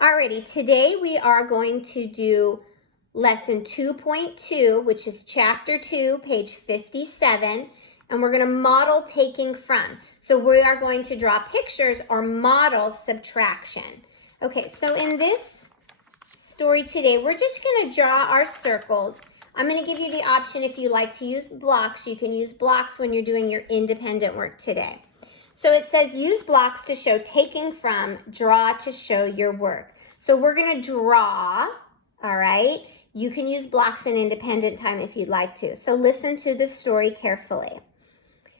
Alrighty, today we are going to do lesson 2.2, which is chapter 2, page 57, and we're going to model taking from. So we are going to draw pictures or model subtraction. Okay, so in this story today, we're just going to draw our circles. I'm going to give you the option if you like to use blocks. You can use blocks when you're doing your independent work today. So it says use blocks to show taking from, draw to show your work. So we're going to draw, all right? You can use blocks in independent time if you'd like to. So listen to the story carefully.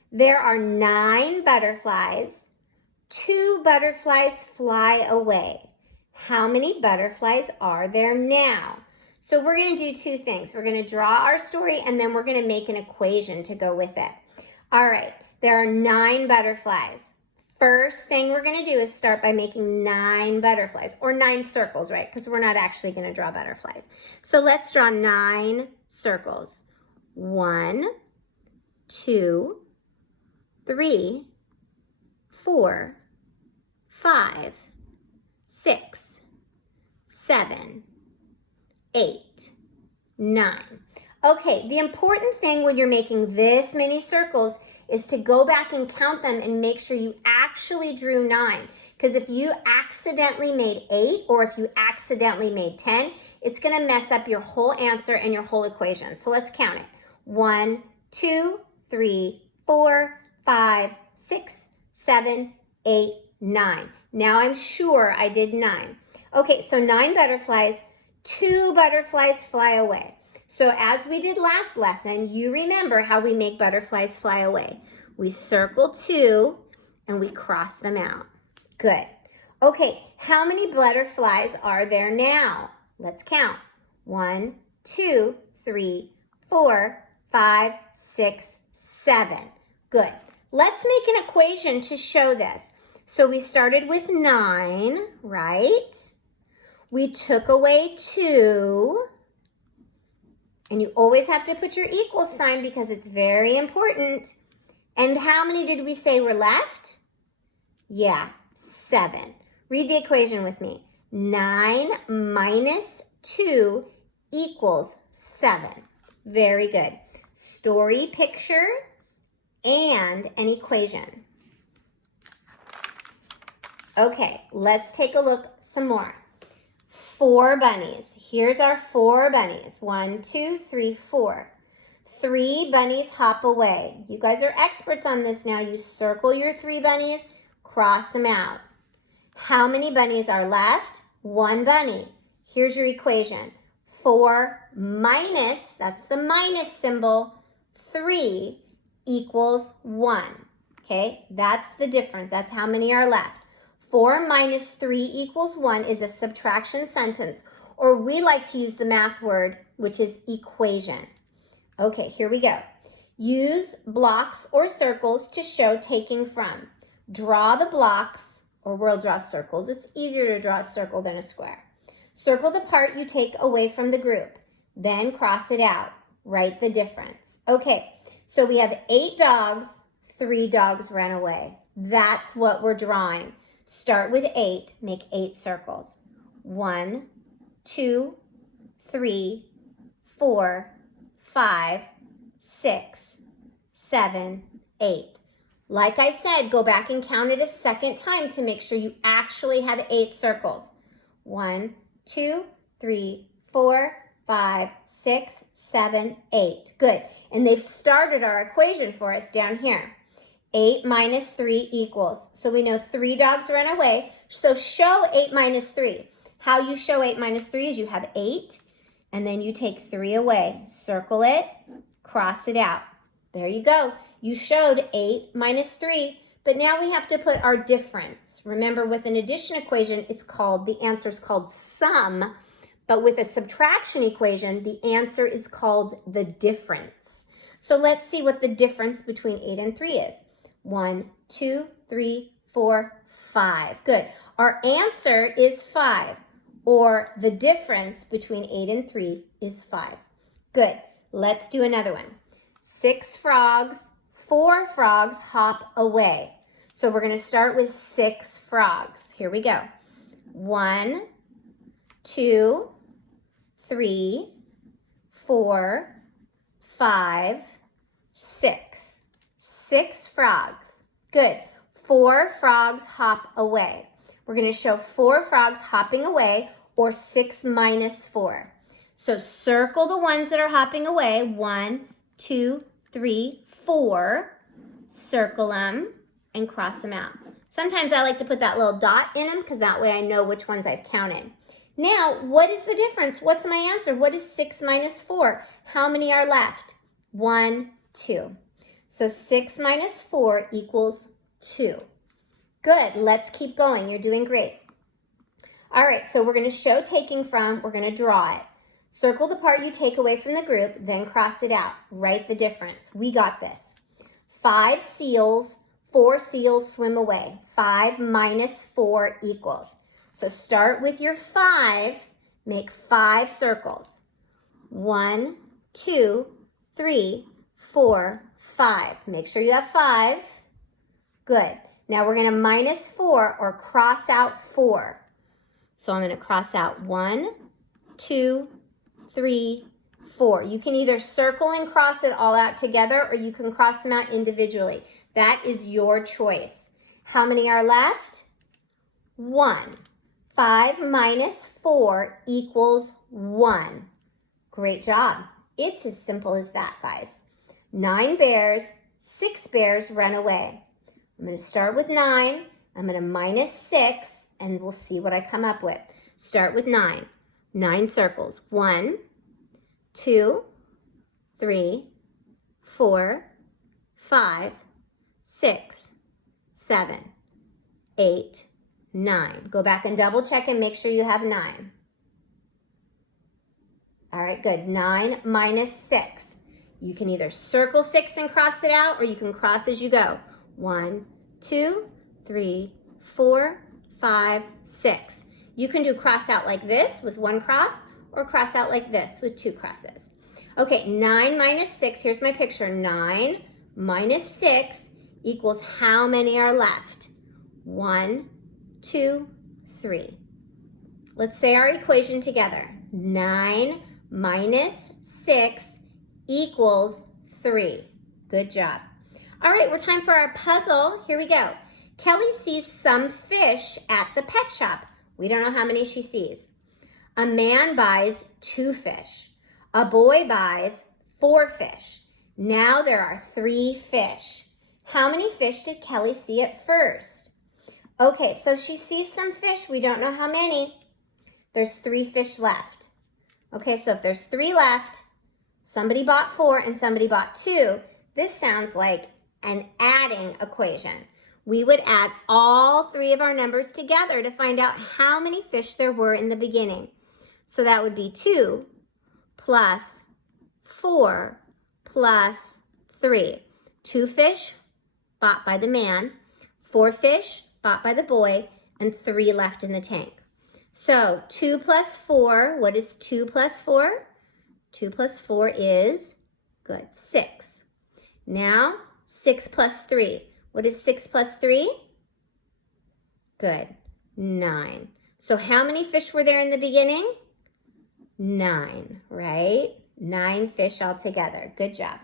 There are 9 butterflies. 2 butterflies fly away. How many butterflies are there now? So we're going to do 2 things. We're going to draw our story and then we're going to make an equation to go with it. All right. There are 9 butterflies. First thing we're going to do is start by making 9 butterflies, or 9 circles, right? Because we're not actually going to draw butterflies. So let's draw 9 circles. 1, 2, 3, 4, 5, 6, 7, 8, 9. Okay, the important thing when you're making this many circles is to go back and count them and make sure you actually drew 9. Because if you accidentally made 8 or if you accidentally made 10, it's going to mess up your whole answer and your whole equation. So let's count it. 1, 2, 3, 4, 5, 6, 7, 8, 9. Now I'm sure I did 9. Okay, so 9 butterflies, 2 butterflies fly away. So as we did last lesson, you remember how we make butterflies fly away. We circle 2 and we cross them out. Good. Okay, how many butterflies are there now? Let's count. 1, 2, 3, 4, 5, 6, 7. Good. Let's make an equation to show this. So we started with 9, right? We took away 2. And you always have to put your equal sign because it's very important. And how many did we say were left? Yeah, 7. Read the equation with me. 9 minus 2 equals 7. Very good. Story, picture, and an equation. Okay, let's take a look some more. 4 bunnies. Here's our 4 bunnies. 1, 2, 3, 4. 3 bunnies hop away. You guys are experts on this now. You circle your 3 bunnies, cross them out. How many bunnies are left? 1 bunny. Here's your equation. 4 minus, that's the minus symbol, 3 equals 1. Okay, that's the difference. That's how many are left. 4 minus 3 equals 1 is a subtraction sentence, or we like to use the math word, which is equation. Okay, here we go. Use blocks or circles to show taking from. Draw the blocks, or we'll draw circles. It's easier to draw a circle than a square. Circle the part you take away from the group. Then cross it out. Write the difference. Okay, so we have 8 dogs, 3 dogs ran away. That's what we're drawing. Start with 8, make 8 circles. 1, 2, 3, 4, 5, 6, 7, 8. Like I said, go back and count it a second time to make sure you actually have 8 circles. 1, 2, 3, 4, 5, 6, 7, 8. Good. And they've started our equation for us down here. 8 minus 3 equals. So we know 3 dogs ran away. So show 8 minus 3. How you show 8 minus 3 is you have 8, and then you take 3 away. Circle it, cross it out. There you go. You showed 8 minus 3, but now we have to put our difference. Remember, with an addition equation, the answer is called sum, but with a subtraction equation, the answer is called the difference. So let's see what the difference between 8 and 3 is. 1, 2, 3, 4, 5. Good. Our answer is 5, or the difference between 8 and 3 is 5. Good. Let's do another one. 6 frogs, 4 frogs hop away. So we're going to start with 6 frogs. Here we go. 1, 2, 3, 4, 5, 6. 6 frogs. Good. 4 frogs hop away. We're going to show 4 frogs hopping away, or 6 minus 4. So circle the ones that are hopping away. 1, 2, 3, 4. Circle them and cross them out. Sometimes I like to put that little dot in them because that way I know which ones I've counted. Now, what is the difference? What's my answer? What is 6 minus 4? How many are left? 1, 2. So 6 minus 4 equals 2. Good. Let's keep going. You're doing great. All right, so we're going to show taking from. We're going to draw it. Circle the part you take away from the group, then cross it out. Write the difference. We got this. 5 seals, 4 seals swim away. 5 minus 4 equals. So start with your 5. Make 5 circles. 1, 2, 3, 4, 5. Make sure you have 5. Good. Now we're going to minus 4 or cross out 4. So I'm going to cross out 1, 2, 3, 4. You can either circle and cross it all out together, or you can cross them out individually. That is your choice. How many are left? 1. 5 minus 4 equals 1. Great job. It's as simple as that, guys. 9 bears, 6 bears run away. I'm going to start with 9. I'm going to minus 6, and we'll see what I come up with. Start with 9. 9 circles. 1, 2, 3, 4, 5, 6, 7, 8, 9. Go back and double check and make sure you have 9. All right, good. 9 minus 6. You can either circle 6 and cross it out, or you can cross as you go. 1, 2, 3, 4, 5, 6. You can do cross out like this with 1 cross, or cross out like this with 2 crosses. Okay, 9 minus 6, here's my picture. 9 minus 6 equals how many are left? 1, 2, 3. Let's say our equation together. 9 minus 6 equals 3. Good job. All right, we're time for our puzzle. Here we go. Kelly sees some fish at the pet shop. We don't know how many she sees. A man buys 2 fish. A boy buys 4 fish. Now there are 3 fish. How many fish did Kelly see at first? Okay, so she sees some fish. We don't know how many. There's 3 fish left. Okay, so if there's 3 left, somebody bought 4 and somebody bought 2. This sounds like an adding equation. We would add all 3 of our numbers together to find out how many fish there were in the beginning. So that would be 2 plus 4 plus 3. 2 fish bought by the man, 4 fish bought by the boy, and 3 left in the tank. So 2 plus 4, what is 2 plus 4? 2 plus 4 is, good, 6. Now 6 plus 3. What is 6 plus 3? Good, 9. So how many fish were there in the beginning? 9, right? 9 fish altogether. Good job.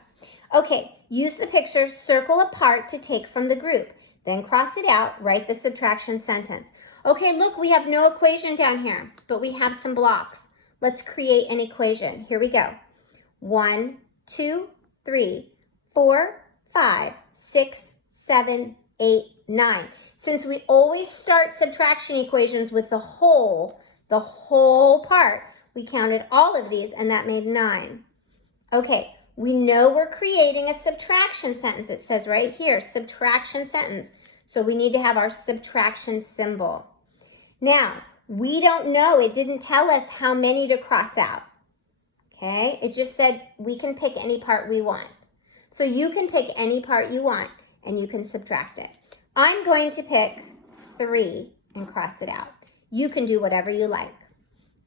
Okay, use the picture, circle a part to take from the group. Then cross it out, write the subtraction sentence. Okay, look, we have no equation down here, but we have some blocks. Let's create an equation. Here we go. 1, 2, 3, 4, 5, 6, 7, 8, 9. Since we always start subtraction equations with the whole part, we counted all of these and that made 9. Okay, we know we're creating a subtraction sentence. It says right here, subtraction sentence. So we need to have our subtraction symbol. Now, we don't know, it didn't tell us how many to cross out. Okay, it just said we can pick any part we want. So you can pick any part you want and you can subtract it. I'm going to pick 3 and cross it out. You can do whatever you like.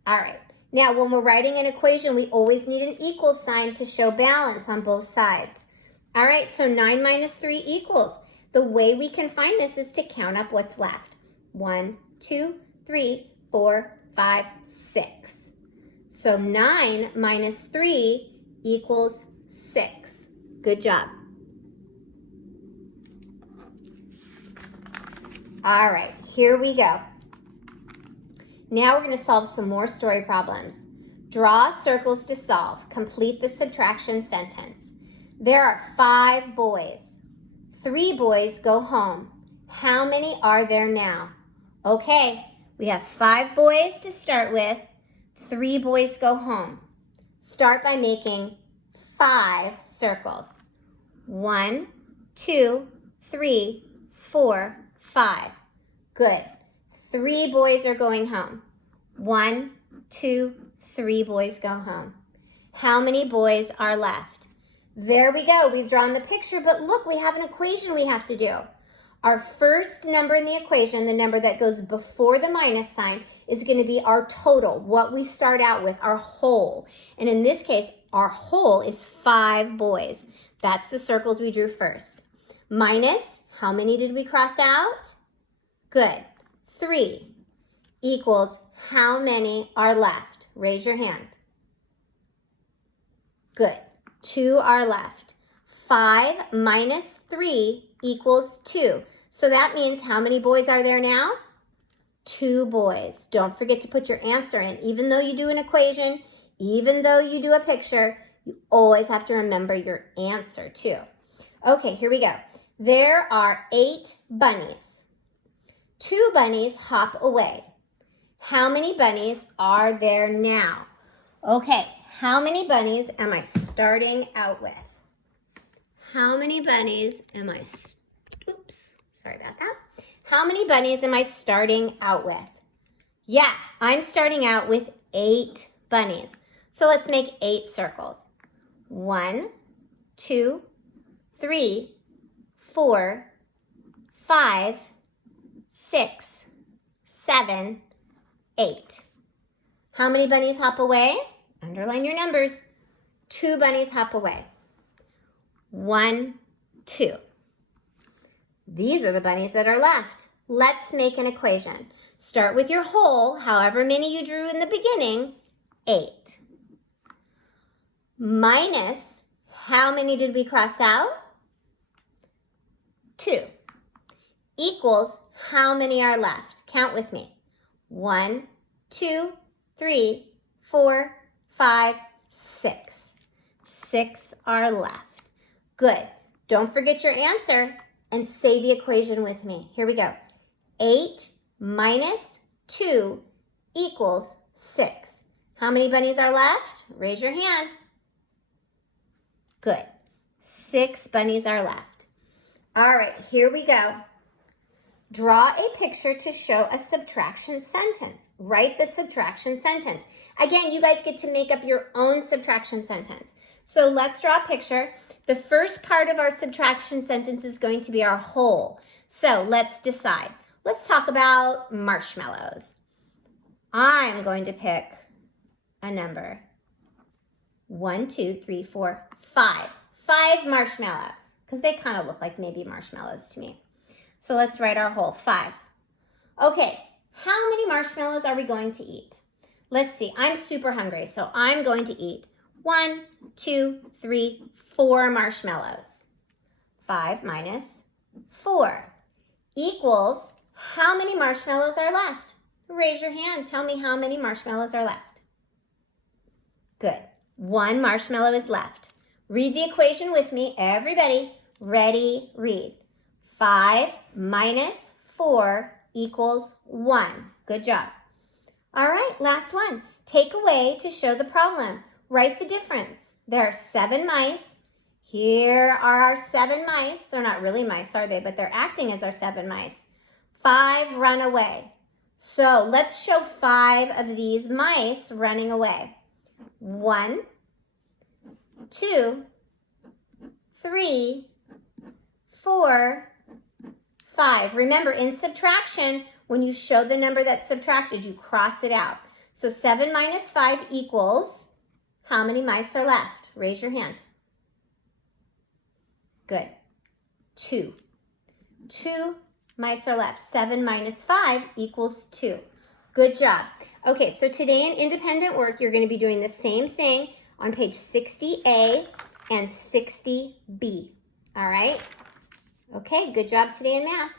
All right, now when we're writing an equation, we always need an equal sign to show balance on both sides. All right, so 9 minus 3 equals. The way we can find this is to count up what's left. 1, 2, 3, 4, 5, 6. So 9 minus 3 equals 6. Good job. All right, here we go. Now we're going to solve some more story problems. Draw circles to solve. Complete the subtraction sentence. There are 5 boys. 3 boys go home. How many are there now? Okay, we have 5 boys to start with. 3 boys go home. Start by making 5 circles. 1, 2, 3, 4, 5. Good. 3 boys are going home. 1, 2, 3 boys go home. How many boys are left? There we go. We've drawn the picture, but look, we have an equation we have to do. Our first number in the equation, the number that goes before the minus sign, is going to be our total, what we start out with, our whole. And in this case, our whole is 5 boys. That's the circles we drew first. Minus, how many did we cross out? Good. 3 equals how many are left? Raise your hand. Good. 2 are left. 5 minus 3 equals 2. So that means how many boys are there now? 2 boys. Don't forget to put your answer in. Even though you do an equation, even though you do a picture, you always have to remember your answer too. Okay, here we go. There are 8 bunnies. 2 bunnies hop away. How many bunnies are there now? Okay, how many bunnies am I starting out with? How many bunnies am I, sorry about that. How many bunnies am I starting out with? Yeah, I'm starting out with 8 bunnies. So let's make 8 circles. 1, 2, 3, 4, 5, 6, 7, 8. How many bunnies hop away? Underline your numbers. 2 bunnies hop away. 1, 2. These are the bunnies that are left. Let's make an equation. Start with your whole, however many you drew in the beginning, 8. Minus, how many did we cross out? 2. Equals, how many are left? Count with me. 1, 2, 3, 4, 5, 6. 6 are left. Good. Don't forget your answer and say the equation with me. Here we go. 8 minus 2 equals 6. How many bunnies are left? Raise your hand. Good. 6 bunnies are left. All right, here we go. Draw a picture to show a subtraction sentence. Write the subtraction sentence. Again, you guys get to make up your own subtraction sentence. So let's draw a picture. The first part of our subtraction sentence is going to be our whole. So let's decide. Let's talk about marshmallows. I'm going to pick a number. 1, 2, 3, 4, 5. 5 marshmallows, because they kind of look like maybe marshmallows to me. So let's write our whole, 5. Okay, how many marshmallows are we going to eat? Let's see, I'm super hungry, so I'm going to eat 1, 2, 3, 4 marshmallows. 5 minus 4 equals how many marshmallows are left? Raise your hand. Tell me how many marshmallows are left. Good. 1 marshmallow is left. Read the equation with me. Everybody, ready, read. 5 minus 4 equals 1. Good job. All right, last one. Take away to show the problem. Write the difference. There are 7 mice. Here are our 7 mice. They're not really mice, are they? But they're acting as our 7 mice. 5 run away. So let's show 5 of these mice running away. 1, 2, 3, 4, 5. Remember, in subtraction, when you show the number that's subtracted, you cross it out. So 7 minus 5 equals, how many mice are left? Raise your hand. Good. 2. 2 mice are left. 7 minus 5 equals 2. Good job. Okay, so today in independent work, you're going to be doing the same thing on page 60A and 60B. All right? Okay, good job today in math.